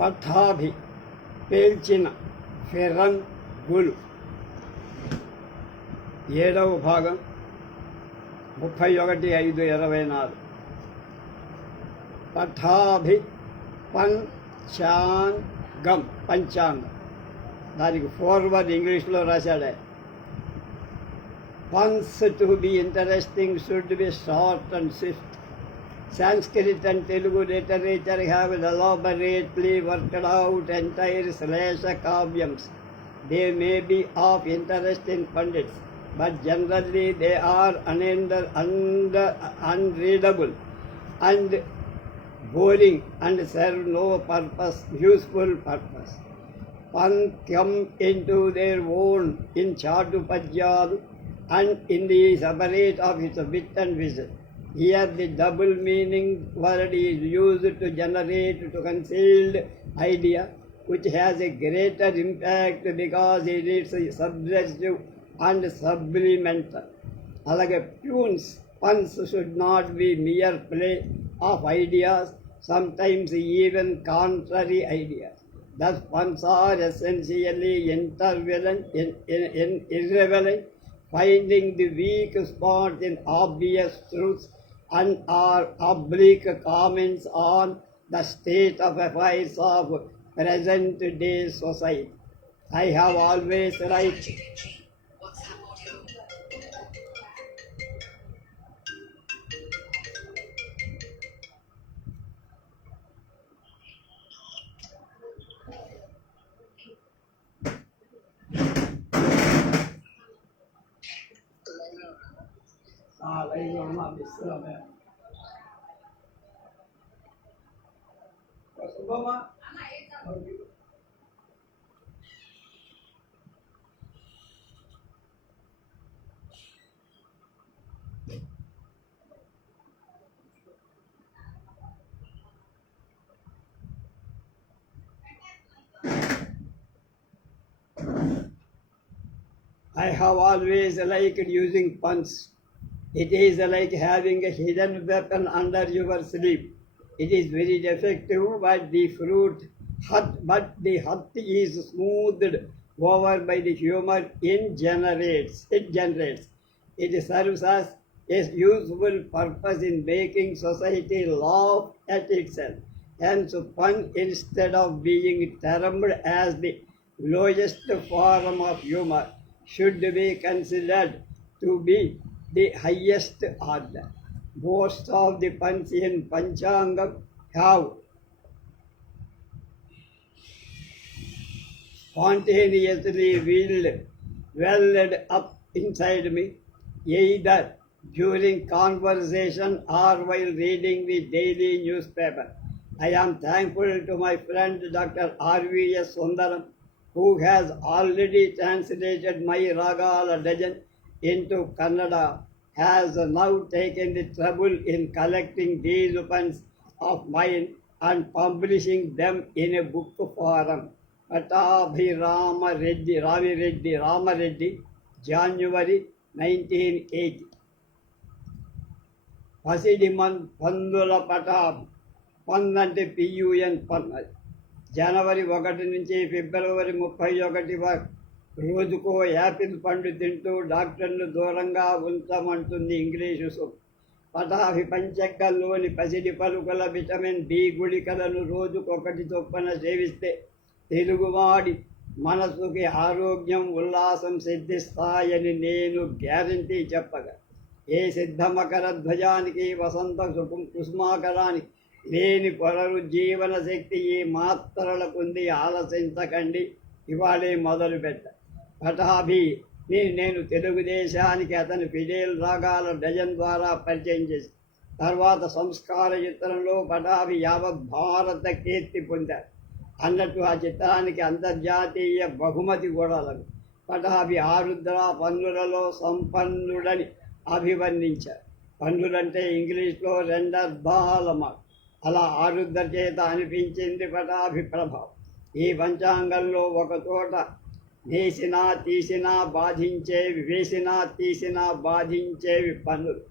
పఠాభి పేల్చిన ఫెరన్ గులు. ఏడవ భాగం ముప్పై ఒకటి ఐదు ఇరవై నాలుగు. పఠాభి పంచాంగం పంచాంగం. దానికి ఫోర్వర్డ్ ఇంగ్లీష్లో రాశాడే. Once to be interesting should be short and swift Sanskrit and Telugu literature have elaborately worked out entire slasha kavyams. They may be of interest in pundits, but generally they are unender, under, unreadable and boring and serve no purpose, useful purpose. One come into their own in Chatupadyadu and in the separate of its wit and vision. Here the double meaning word is used to generate to concealed idea which has a greater impact because it is subjective and subliminal. Like tunes, puns should not be mere play of ideas, sometimes even contrary ideas. Thus, puns are essentially intervalent, in, in, in, irrelevant, finding the weak spot in obvious truths and our oblique comments on the state of affairs of present day society. I have always liked I have always liked using puns it is like having a hidden weapon under your sleeve. It is very defective, but the fruit hut, but the hut is smoothed over by the humor in generates. It generates. It serves as a useful purpose in making society laugh at itself. Hence, fun, instead of being termed as the lowest form of humor should be considered to be the highest order. Most of the puns in Panchangam have spontaneously welled, welled up inside me, either during conversation or while reading the daily newspaper. I am thankful to my friend Dr. R.V.S. Sundaram, who has already translated my Ragala dozen into Kannada, has now taken the trouble in collecting these puns of mine and publishing them in a book form. Patabhirama Reddy, Ravi Reddy, Rama Reddy, January 1980. పసిడి మన్ పందుల పటాం పన్ అంటే పియుఎన్ పన్ అది. జనవరి ఒకటి నుంచి ఫిబ్రవరి ముప్పై ఒకటి వరకు రోజుకో యాపిల్ పండు తింటూ డాక్టర్లు దూరంగా ఉంచమంటుంది ఇంగ్లీషు సూప్ పటాభి పంచక్కల్లోని పసిడి పలుకల విటమిన్ డి గుళికలను రోజుకొకటి చొప్పున సేవిస్తే తెలుగువాడి మనసుకి ఆరోగ్యం ఉల్లాసం సిద్ధిస్తాయని నేను గ్యారంటీ చెప్పగా. ఏ సిద్ధమకర ధ్వజానికి వసంత సుఖం కుసుమాకరానికి లేని కొరలు జీవన శక్తి ఈ మాత్రలకుంది ఆలసించకండి. ఇవాళే మొదలు పెట్ట పటాభి నేను నేను తెలుగుదేశానికి అతను ఫిడేల్ రాగాల డజన్ ద్వారా పరిచయం చేసి తర్వాత సంస్కార చిత్రంలో పటాభి యావత్ భారత కీర్తి పొందారు అన్నట్టు ఆ చిత్రానికి అంతర్జాతీయ బహుమతి కూడా లభించింది పటాభి ఆరుద్ర పన్నులలో సంపన్నుడని అభివర్ణించారు పన్నులంటే ఇంగ్లీష్లో రెండర్ధాల మాట అలా ఆరుద్ర చేత అనిపించింది పటాభి ప్రభావం. ఈ పంచాంగంలో ఒక చోట వేసినా తీసినా బాధించేవి వేసినా తీసినా బాధించేవి పనులు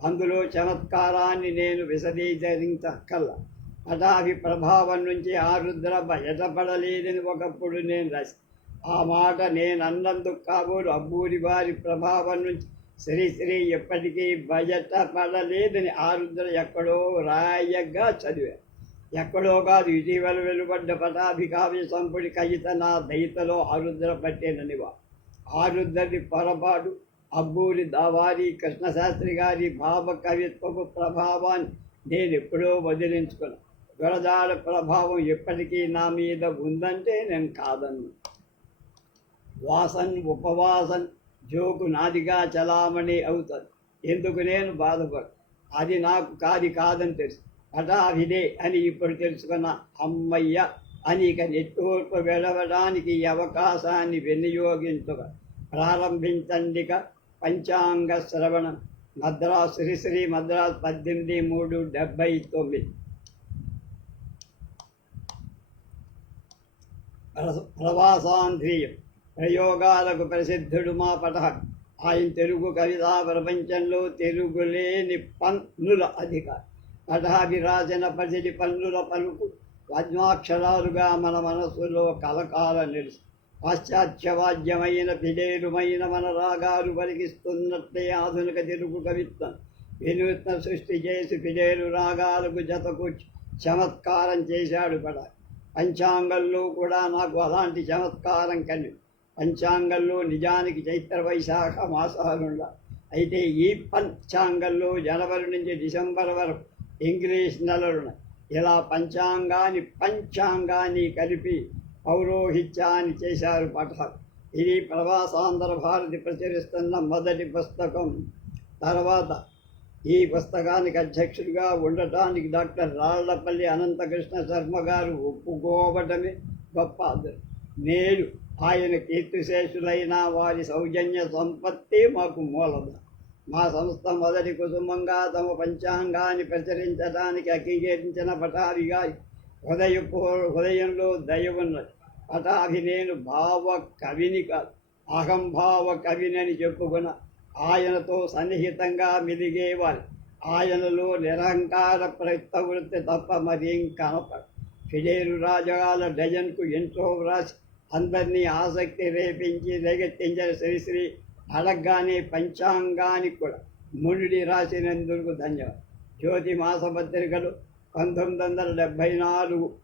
అందులో చమత్కారాన్ని నేను విశదీకరించక్కల్లా పటాభి ప్రభావం నుంచి ఆ రుద్రభ బయటపడలేదని ఒకప్పుడు నేను రాసి ఆ మాట నేను అన్నందుకు కాబోలు అబ్బూరి వారి ప్రభావం నుంచి శ్రీశ్రీ ఎప్పటికీ బయటపడలేదని ఆ రుద్ర ఎక్కడో రాయగా చదివాను ఎక్కడో కాదు ఇటీవల వెలువడ్డ పటాభికావ్య సంపుడి కయిత నా దయితలో ఆరుద్ర పట్టేననివా ఆరుద్రని పొరపాటు అబ్బూరి దావారి కృష్ణశాస్త్రి గారి భావ కవిత్వపు ప్రభావాన్ని నేను ఎప్పుడో వదిలించుకున్నాను గురజాడ ప్రభావం ఎప్పటికీ నా మీద ఉందంటే నేను కాదన్ను. వాసన్ ఉపవాసన్ జోకు నాదిగా చలామణి అవుతుంది ఎందుకు నేను బాధపడు అది నాకు కాది కాదని తెలుసు. హఠావిదే అని ఇప్పుడు తెలుసుకున్న అమ్మయ్య అని ఇక వెళ్ళవడానికి వెడవడానికి అవకాశాన్ని వినియోగించుక ప్రారంభించండిక పంచాంగ శ్రవణం. మద్రాసు శ్రీశ్రీ మద్రాసు పద్దెనిమిది మూడు డెబ్బై తొమ్మిది. ప్రవాసాంధ్రియం. ప్రయోగాలకు ప్రసిద్ధుడు మా పట ఆయన తెలుగు కవితా ప్రపంచంలో తెలుగులేని పన్నుల అధికారి. పటాభి రాసిన పనుల పలుకు పద్మాక్షరాలుగా మన మనస్సులో కలకాల నిలుసు. పాశ్చాత్యవాద్యమైన పిడేరుమైన మన రాగాలు పలికిస్తున్నట్లే ఆధునిక తెలుగు కవిత్వం. వినూత్న సృష్టి చేసి పిడేరు రాగాలకు జతకు చమత్కారం చేశాడు పడ. పంచాంగంలో కూడా నాకు అలాంటి చమత్కారం కలి. పంచాంగంలో నిజానికి చైత్ర వైశాఖ మాసాలుండ. అయితే ఈ పంచాంగంలో జనవరి నుంచి డిసెంబర్ వరకు ఇంగ్లీష్ నెలలున్నాయి ఇలా పంచాంగాన్ని పంచాంగాన్ని కలిపి పౌరోహిత్యాన్ని చేశారు పఠాలు ఇది ప్రవాసాంధ్ర భారతి ప్రచురిస్తున్న మొదటి పుస్తకం. తర్వాత ఈ పుస్తకానికి అధ్యక్షుడిగా ఉండటానికి డాక్టర్ రాళ్ళపల్లి అనంతకృష్ణ శర్మ గారు ఒప్పుకోవటమే గొప్ప నేడు ఆయన కీర్తిశేషులైన వారి సౌజన్య సంపత్తి మాకు మూలధనం. మా సంస్థ మొదటి కుటుంబంగా తమ పంచాంగాన్ని ప్రచురించడానికి అంగీకరించిన పటాభి గారి హృదయపూ హృదయంలో దయ ఉన్నది పటాభి నేను భావ కవిని కాదు అహంభావ కవినని చెప్పుకున్న ఆయనతో సన్నిహితంగా మెలిగేవారు. ఆయనలో నిరహంకార ప్రవృత్తి తప్ప మరేం కనపడు ఫిడేరు రాజగాల డజన్కు ఎంతో వ్రాసి అందరినీ ఆసక్తి రేపించి రేగెత్తించిన శ్రీశ్రీ అడగ్గానే పంచాంగానికి కూడా. మునుడి రాసినందుకు ధన్యవాదం. జ్యోతి మాసపత్రికలు పంతొమ్మిది వందల డెబ్భై నాలుగు.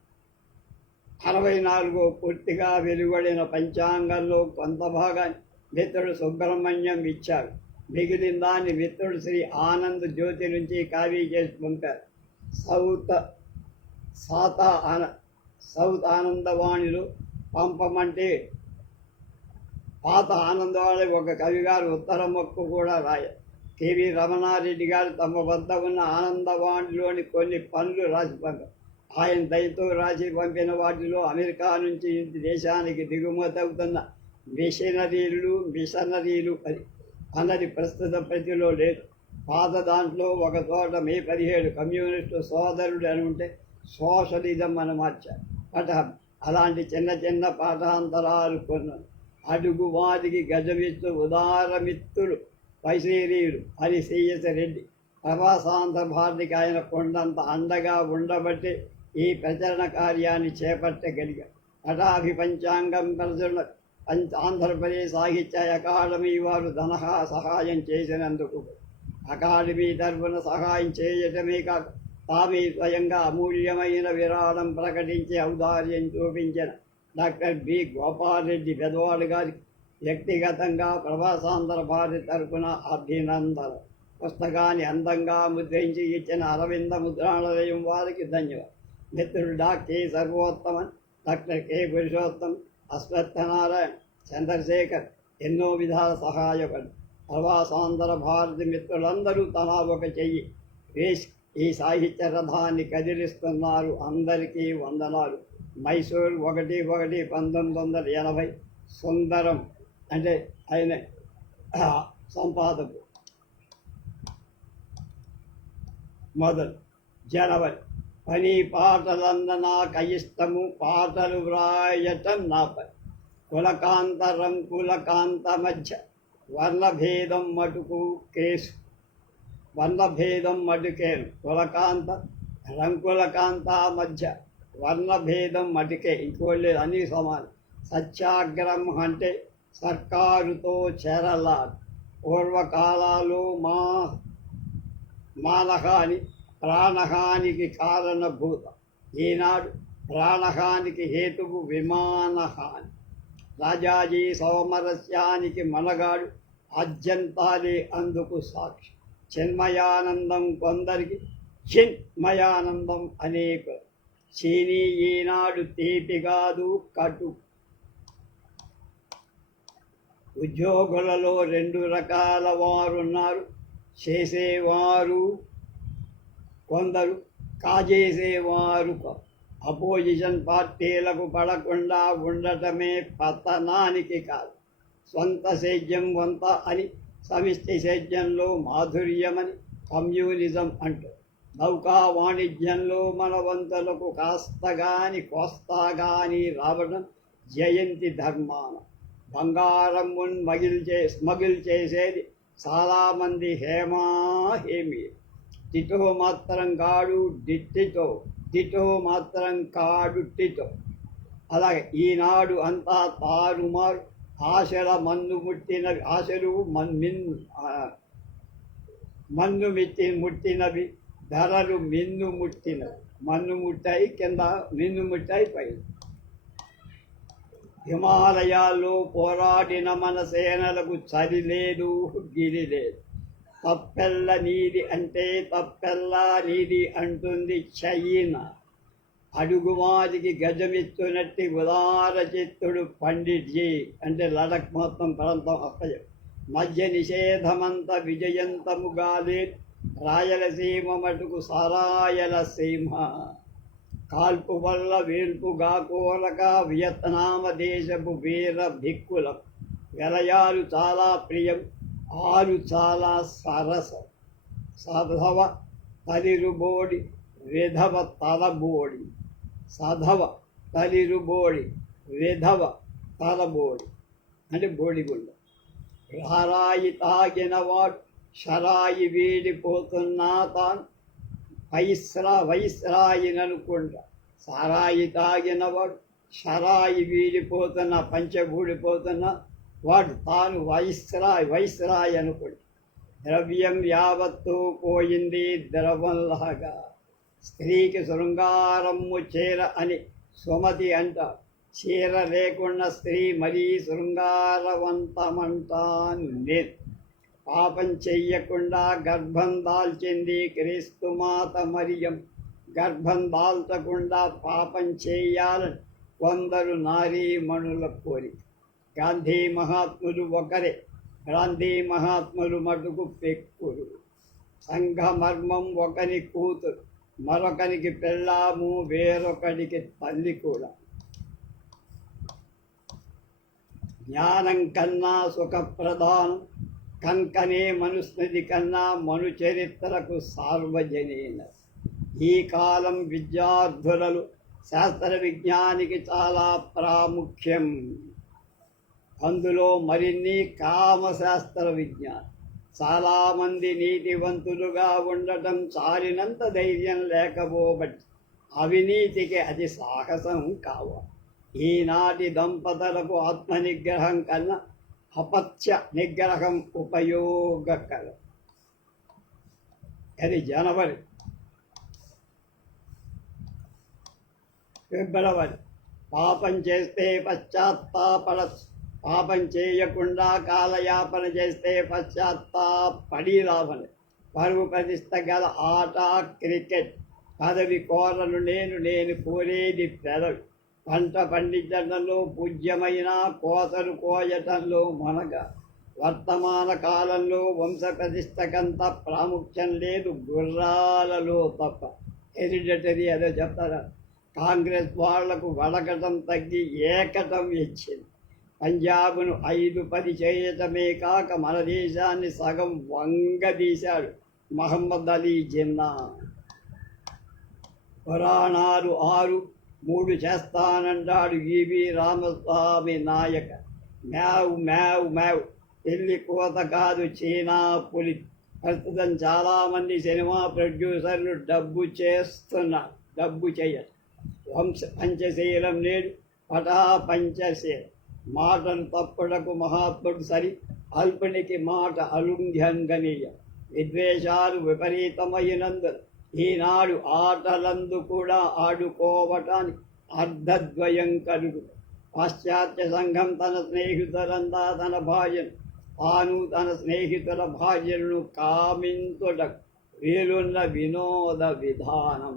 అరవై నాలుగు పూర్తిగా వెలువడిన పంచాంగంలో కొంత భాగాన్ని మిత్రుడు సుబ్రహ్మణ్యం ఇచ్చారు. మిగిలిన దాన్ని మిత్రుడు శ్రీ ఆనంద్ జ్యోతి నుంచి కాపీ చేసి పంపారు సౌత్ సాత ఆన సౌత్ ఆనందవాణిలు పంపమంటే పాత ఆనందవాణి ఒక కవి గారు ఉత్తర మొక్కు కూడా రాయ. కెవి రమణారెడ్డి గారు తమ వద్ద ఉన్న ఆనందవాణిలోని కొన్ని పనులు రాసి పంపారు ఆయన దయతో రాసి పంపిన వాటిలో అమెరికా నుంచి ఇంటి దేశానికి దిగుమతి అవుతున్న మిషనరీలు మిషనరీలు అది అన్నది ప్రస్తుత ప్రతిలో లేదు. పాత దాంట్లో ఒక చోట మే పదిహేడు కమ్యూనిస్టు సోదరుడు అని ఉంటే సోషలిజం అని మార్చారు. పఠం అలాంటి చిన్న చిన్న పాఠాంతరాలు కొన్నాను. అడుగు వారికి గజమిత్తు ఉదారమిత్తులు వైశ్రీయుడు అని సిఎస్ రెడ్డి. ప్రవాసాంధ్ర భారతికి ఆయన కొండంత అండగా ఉండబట్టి ఈ ప్రచరణ కార్యాన్ని చేపట్టగలిగారు పటాభి పంచాంగం ప్రచురణ పంచ ఆంధ్రప్రదేశ్ సాహిత్య అకాడమీ వారు ధనహా సహాయం చేసినందుకు అకాడమీ తరఫున సహాయం చేయటమే కాక తామే స్వయంగా అమూల్యమైన విరాళం ప్రకటించి ఔదార్యం చూపించిన డాక్టర్ బి. గోపాలరెడ్డి పెదవాడు గారి వ్యక్తిగతంగా ప్రభాసాంధ్ర భారతి తరఫున అభినందన పుస్తకాన్ని అందంగా ముద్రించి ఇచ్చిన అరవింద ముద్రాలయం వారికి ధన్యవాదాలు. మిత్రుడు doctor Sarvottaman doctor K. Purushottam Ashwathanarayana Chandrashekhar ఎన్నో విధాల సహాయపడి ప్రభాసాంధ్ర భారతి మిత్రులందరూ తలా ఒక చెయ్యి. వేసి ఈ సాహిత్య రథాన్ని కదిలిస్తున్నారు అందరికీ వందనాలు. మైసూర్ ఒకటి ఒకటి పంతొమ్మిది వందల ఎనభై సుందరం అంటే ఆయన సంపాదకు. మొదలు. జనవరి. పని పాటలందన కయిష్టము పాటలు వ్రాయటం నా పని కులకాంతరం కులకాంత మధ్య. వర్ణభేదం మటుకు కేసు. వర్ణభేదం మటుకేను కులకాంత రంకులకాంత మధ్య. వర్ణభేదం మటుకే. లేదు. అన్ని సమానం. సత్యాగ్రహం అంటే సర్కారుతో చేరలా పూర్వకాలాలు మా మానహాని ప్రాణహానికి కారణభూత. ఈనాడు ప్రాణహానికి హేతువు విమానహాని. రాజాజీ సౌమరస్యానికి మనగాడు అజంతాలే అందుకు సాక్షి. చిన్మయానందం కొందరికి చిన్మయానందం అనేక చీనీ ఈనాడు తీపి కాదు కటు ఉద్యోగులలో రెండు రకాల వారున్నారు. చేసేవారు కొందరు కాజేసేవారు అపోజిషన్ పార్టీలకు పడకుండా ఉండటమే పతనానికి కాదు. స్వంత సేద్యం వంత అని సమిష్టి సేద్యంలో మాధుర్యమని కమ్యూనిజం అంటారు. నౌకా వాణిజ్యంలో మన వంతులకు కాస్తగాని కోస్తాగాని రావడం జయంతి ధర్మాన. బంగారం మున్ మగిల్ చే స్మగిల్ చేసేది చాలామంది హేమా హేమి. టిటో మాత్రం కాడు డిట్టితో టిటో మాత్రం కాడు టిటో. అలాగే ఈనాడు అంతా తారుమారు ఆశల మందు ముట్టినవి ఆశలు మన్ మిన్ మందు మన్ను మిట్టి ముట్టినవి ధరలు మిన్ను ముట్టిన మన్ను ముట్టాయి కింద మిన్ను ముట్టాయి పై. హిమాలయాల్లో పోరాడిన మన సేనలకు చలి లేదు గిరి లేదు. తప్పెల్ల నీది అంటే తప్పెల్ల నీది అంటుంది చైనా. అడుగువాదికి గజమిస్తున్నట్టి ఉదార చిత్తుడు పండిట్జీ అంటే లడక్ మొత్తం ప్రాంతం అప్పయ్య మధ్య నిషేధమంత విజయంతముగా లేదు రాయలసీమ మటుకు సారాయలసీమ. కాల్పు వల్ల వేల్పుగా కోలక వియత్నామ దేశపు వీర భిక్కులం. వెలయాలు చాలా ప్రియం ఆరు చాలా సరసం. సధవ తలిరుబోడి విధవ తలబోడి. సధవ తలిరుబోడి విధవ తలబోడి. అంటే బోడిగుండ. రారాయి తాగినవాడు షరాయి వీడిపోతున్నా తాను వైస్రా వైస్రాయిననుకుంటా సారాయి తాగినవాడు షరాయి వీడిపోతున్న పంచగూడిపోతున్న వాడు తాను వైస్రాయ్ వైస్రాయ్ అనుకుంటా. ద్రవ్యం యావత్తు పోయింది ద్రవంలాగా. స్త్రీకి శృంగారము చీర అని సుమతి అంట. చీర లేకుండా స్త్రీ మరీ శృంగారవంతమంటాను నేను పాపం చెయ్యకుండా గర్భం దాల్చింది క్రీస్తు మాత మరియం. గర్భం దాల్చకుండా పాపం చేయాలని కొందరు నారీమణుల కోరి. గాంధీ మహాత్ములు ఒకరే గాంధీ మహాత్ములు మటుకు పెక్కురు. సంఘమర్మం ఒకని కూతురు మరొకనికి పెళ్ళాము వేరొకడికి తల్లి కూడా. జ్ఞానం కన్నా సుఖప్రధానం కంకనే మనుస్మృతి కన్నా మను చరిత్రకు సార్వజనీన. ఈ కాలం విద్యార్థులలో శాస్త్ర విజ్ఞానికి చాలా ప్రాముఖ్యం. అందులో మరిన్ని కామశాస్త్ర విజ్ఞానం. చాలామంది నీతివంతులుగా ఉండటం చాలినంత ధైర్యం లేకపోబట్టి అవినీతికి అది సాహసం కావాలి. ఈనాటి దంపతులకు ఆత్మనిగ్రహం కన్నా అపత్య నిగ్రహం ఉపయోగకరం. అది జనవరి ఫిబ్రవరి. పాపం చేస్తే పశ్చాత్తాపడ పాపం చేయకుండా కాలయాపన చేస్తే పశ్చాత్తాపడి రావని పరువు ప్రతిష్ట గల ఆట క్రికెట్. పదవి కోరను నేను నేను కోరేది పెదవి. పంట పండించడంలో పూజ్యమైన కోతలు కోయటంలో మనగ వర్తమాన కాలంలో వంశ ప్రతిష్టకంత ప్రాముఖ్యం లేదు. గుర్రాలలో తప్ప హెరిడిటరీ అదే చెప్తారా? కాంగ్రెస్ వాళ్ళకు వడకటం తగ్గి ఏకటం ఇచ్చింది. పంజాబ్ను ఐదు పది చేయటమే కాక మన దేశాన్ని సగం వంగదీశాడు మహమ్మద్ అలీ జిన్నా. పురాణాలు ఆరు మూడు చేస్తానంటాడు ఈవి రామస్వామి నాయక. మ్యావ్ మ్యావ్ మ్యావ్. పెళ్ళి కోత కాదు చీనా పులి. ప్రస్తుతం చాలామంది సినిమా ప్రొడ్యూసర్లు డబ్బు చేస్తున్నారు. డబ్బు చేయరు వంశ పంచశీలం నేడు పటా పంచశీలం. మాటను తప్పుడకు మహాత్ముడు సరి అల్పునికి మాట అలుంఘ్యంగనీయం విద్వేషాలు విపరీతమైనందు ఈనాడు ఆటలందు కూడా ఆడుకోవటానికి అర్ధద్వయం కలుగు పాశ్చాత్య సంఘం తన స్నేహితులంతా తన భార్యను తాను తన స్నేహితుల భార్యలను కామించుట వీలున్న వినోద విధానం.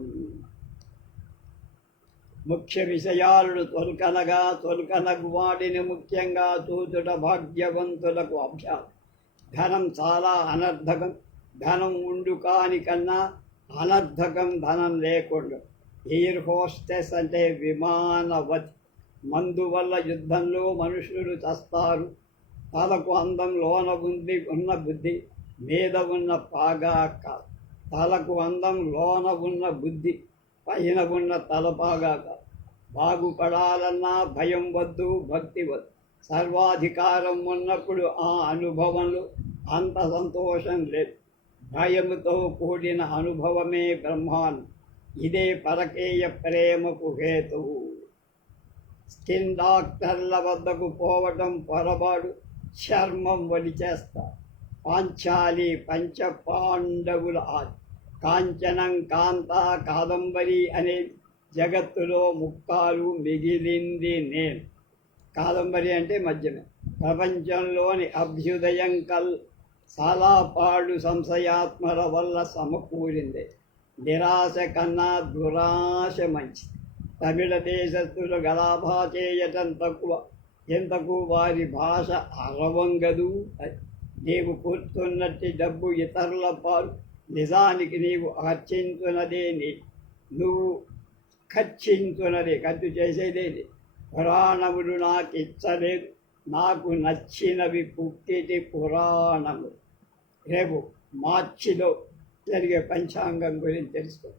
ముఖ్య విషయాలను తొలకనగా తొలకనగు వాటిని ముఖ్యంగా చూచుట భాగ్యవంతులకు అభ్యాసం. ధనం చాలా అనర్థకం ధనం ఉండు కాని కన్నా అనర్థకం ధనం లేకుండా ఎయిర్ హోస్టెస్ అంటే విమానవతి. మందు వల్ల యుద్ధంలో మనుషులు చస్తారు. తలకు అందం లోన ఉంది ఉన్న బుద్ధి మీద ఉన్న పాగాక తలకు అందం లోన ఉన్న బుద్ధి పైన ఉన్న తలపాగాక బాగుపడాలన్నా భయం వద్దు భక్తి వద్దు. సర్వాధికారం ఉన్నప్పుడు ఆ అనుభవంలో అంత సంతోషం లేదు. భయముతో కూడిన అనుభవమే బ్రహ్మాన్ ఇదే పరకేయ ప్రేమకు హేతువు స్కిన్ డాక్టర్ల వద్దకు పోవటం పొరపాటు చర్మం వలిచేస్తా పాంచాలి పంచ పాండవుల కాంచనం కాంత కాదంబరి అనే జగత్తులో ముక్కాలు మిగిలింది నేను కాదంబరి అంటే మధ్యమే। ప్రపంచంలోని అభ్యుదయం కల్ సాలాపాడు సంశయాత్మల వల్ల సమకూరింది. నిరాశ కన్నా దురాశ మంచి తమిళ దేశస్థులు గలాభా చేయటం తక్కువ ఎంతకు వారి భాష అరవంగదు. నీవు కూర్చున్నట్టు డబ్బు ఇతరుల పాలు. నిజానికి నీవు అర్చించున్నదే నీ నువ్వు ఖర్చించున్నది ఖర్చు చేసేదేది? పురాణములు నాకు ఇచ్చలేదు నాకు నచ్చినవి పుట్టిటి పురాణములు రేపు మార్చిలో జరిగే పంచాంగం గురించి తెలుసుకో